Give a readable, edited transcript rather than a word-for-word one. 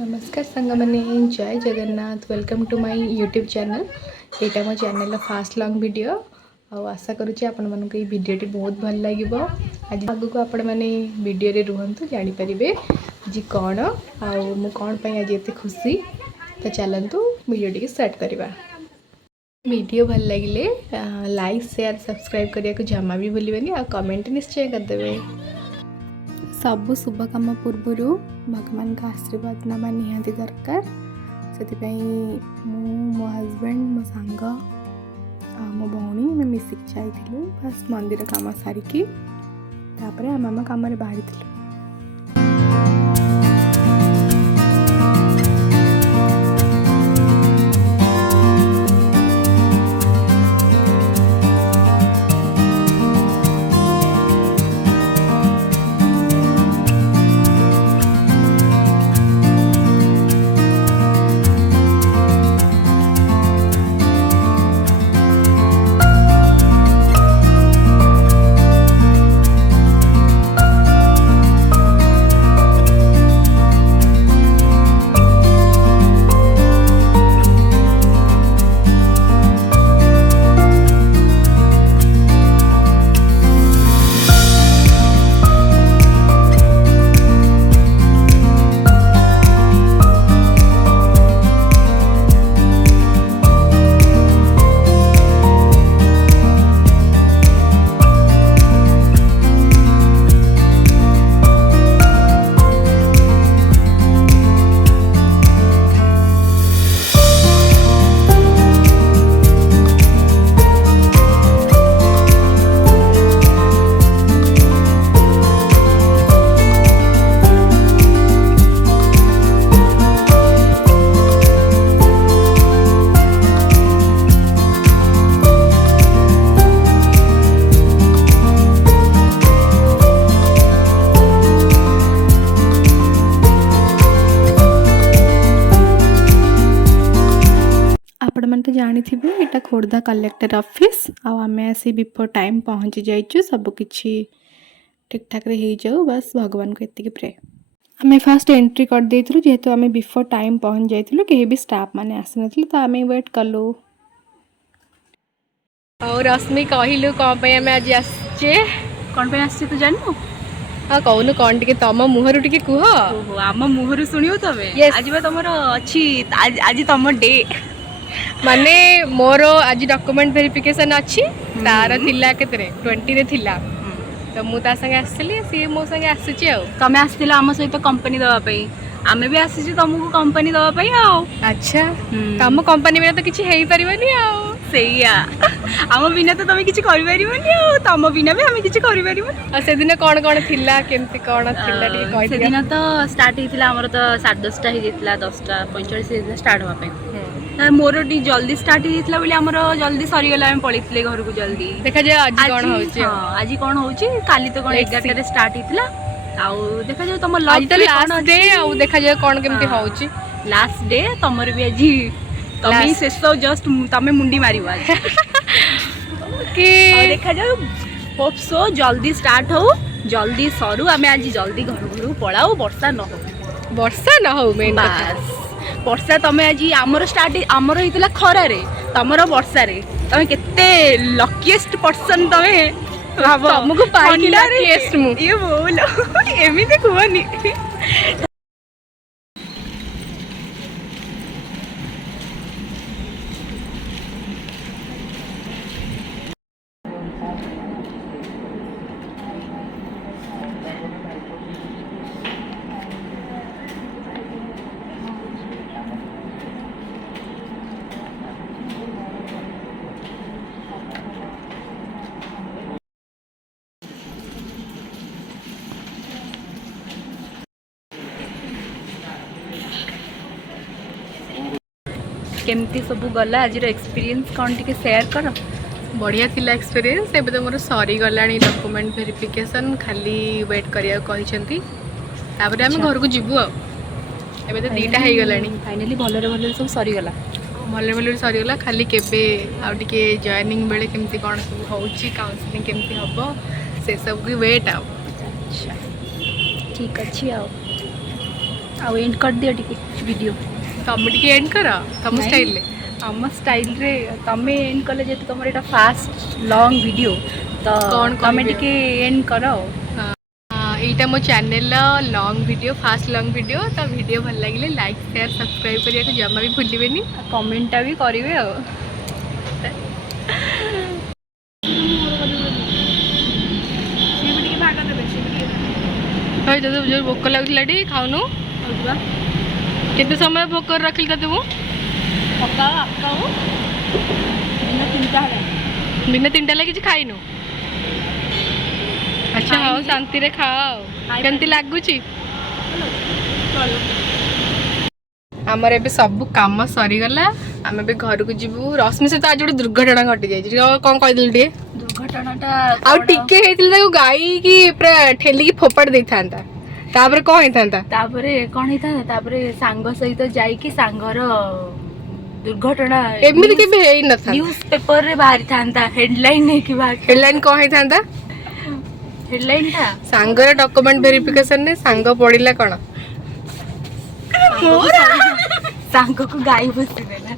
नमस्कार सांग मैंने जय Jagannath welcome to my YouTube channel. यहाँ मो चैनल फास्ट लॉन्ग वीडियो आशा करुँचे आपण मानक ये भिडटी बहुत भल लगे। आज आगक आपण मैंने वीडियो रे रुहतु जानीपारे आज कौन आउ कौन आज एत खुशी। तो चलतु वीडियो टी स्टार्ट करवा। वीडियो भल लगे लाइक शेयर सब्सक्राइब करने को जमा भी भूलें आ कमेंट निश्चय करदे। सबु शुभ कम पूर्वर भगवान का आशीर्वाद नामा निहाती दरकार से मो हजबैंड मो सांग मो भौणी मैं मिसिक जाइलु बस मंदिर काम सारिकी आम कम बाहरी थी। आपण मैंने तो जानी थे यहाँ खोर्धा कलेक्टर ऑफिस आम आसी बिफोर टाइम पहुँची जाइए सबकि ठीक ठाक हो जाऊ बस भगवान को ये प्रे। आम फास्ट एंट्री कर देलु जेहेतु आम बिफोर टाइम पहुँच जाइलु कहीं भी स्टाफ मैंने आसी ना तो आम वेट कलु। और रश्मि कहलु कौन आम आज आसे कौन पे आसी तू जानू? हाँ कहूनु कौन टे तुम मुहर टे कह आम मुहर शुणु तमें आज तुम अच्छी आज तुम डे माने मोर आज डॉक्यूमेंट वेरिफिकेशन अच्छी तार थिला केतरे 20 रे थिला तो मु ता संगे आसली सी मो संगे आसीची आ तमे आस्थिला आम सहित कंपनी दवा पई आमे भी आसीची तुमको कंपनी दवा पई आ। अच्छा तम कंपनी में तो किछि हेई परिबनी आ सैया आम बिना तो तुम किछि करि परिबनी आ तम बिना भी आमे किछि करि परिबनी। आ से दिन कोन कोन थिला केमति कोन थिला टी कहि से दिन तो स्टार्ट हितला हमर तो 10:30 टा हि जितला 10:45 स्टार्ट होवा पई मोर टी जल्दी स्टार्ट होइतला बोली हमर जल्दी सरी गला हम पळितले घर को जल्दी देखा जाय आज कोन होउची। आज कोन होउची काली तो कोन 11 रे स्टार्ट हितला आउ देखा जाय तुम लास्ट डे आउ देखा जाय कोन केमति होउची लास्ट डे तमर भी आज तमे शेष जस्ट तमे मुंडी मारिबो आज कि देखा जाय होप सो जल्दी स्टार्ट हो जल्दी सरू आमे आज जल्दी घर घर पळाऊ वर्षा न हो मेन बस वर्षा तमें आज आमर स्टार्ट आमर होता खरा रे तमर वर्षा रे तमें केते लकीएस्ट पर्सन तमें तुमको पाई लकीएस्ट मु ये बोलो एमिते कहनी। केमती सब गला आज एक्सपीरियंस कौन टिके शेयर कर। बढ़िया थिला एक्सपीरियंस एबे तो मोर सरी गलानी डॉक्यूमेंट वेरिफिकेशन खाली वेट करिया कहइछंती तापर हम घर को जीवु आ एबे तो दीटा हे गलानी फाइनली भलरे सब सरी गला भले सरीगला खाली केबे आउ टिके जॉइनिंग बेले केमती कोन सब होउची काउंसलिंग केमती हबो से सब की वेट आउ। अच्छा ठीक अच्छी आओ ଆଉ ଏଣ୍ଡ କରିଦିଅ ଟିକେ ଭିଡ଼ିଓ। ତମେ ଟିକେ ଏଣ୍ଡ କର ତମ ନାଇଁ। ଷ୍ଟାଇଲରେ। ଆମ ଷ୍ଟାଇଲରେ ତମେ ଏଣ୍ଡ କଲେ ଯେହେତୁ ତମର ଏଇଟା ଫାଷ୍ଟ ଲଙ୍ଗ ଭିଡ଼ିଓ ତ କ'ଣ ତମେ କହିବି ଟିକେ ଏଣ୍ଡ କର ଆଉ। ଏଇଟା ମୋ ଚ୍ୟାନେଲର long video, fast long video. ତ ଭିଡ଼ିଓ ଭଲ ଲାଗିଲେ ଲାଇକ୍ ସେୟାର ସବସ୍କ୍ରାଇବ୍ କରିବାକୁ ଜମା ବି ଭୁଲିବେନି। କମେଣ୍ଟଟା ବି କରିବେ ଆଉ। ଭାଇ ତୋତେ ଯୋଉ ଭୋକ ଲାଗୁଥିଲା ଟି ଖାଉନୁ। କେତେ ସମୟ ଭୋକରେ ରଖିଲି ତତେ ମୁଁ? ଦିନ 3ଟା ହେଲେ କିଛି ଖାଇନୁ? ଆଚ୍ଛା ହଉ ଶାନ୍ତିରେ ଖାଅ। କେମିତି ଲାଗୁଛି? ଆମର ଏବେ ସବୁ କାମ ସରିଗଲା। ଆମେ ଏବେ ଘରକୁ ଯିବୁ। ରଶ୍ମି ସହିତ ଆଜି ଗୋଟେ ଦୁର୍ଘଟଣା ଘଟିଯାଇଛି। କ'ଣ କହିଦେଲୁ ଟିକେ? ଦୁର୍ଘଟଣାଟା ଆଉ ଟିକେ ହେଇଥିଲେ ତାକୁ ଗାଈକି ପୁରା ଠେଲିକି ଫୋପାଡ଼ି ଦେଇଥାନ୍ତା। ତାପରେ କ'ଣ ହେଇଥାନ୍ତା? ତାପରେ କ'ଣ ହେଇଥାନ୍ତା? ତାପରେ ସାଙ୍ଗ ସହିତ ଯାଇକି ସାଙ୍ଗର ଦୁର୍ଘଟଣା ଏମିତି କେବେ ହେଇନଥାନ୍ତା। ନ୍ୟୁଜ ପେପରରେ ବାହାରିଥାନ୍ତା। ହେଡଲାଇନ ହେଇକି ହେଡଲାଇନ କ'ଣ ହେଇଥାନ୍ତା? ହେଡଲାଇନଟା ସାଙ୍ଗର ଡକୁମେଣ୍ଟ ଭେରିଫିକେସନରେ ସାଙ୍ଗ ପଡ଼ିଲା କ'ଣ? ସାଙ୍ଗକୁ ଗାଈ ବସିଦେଲା।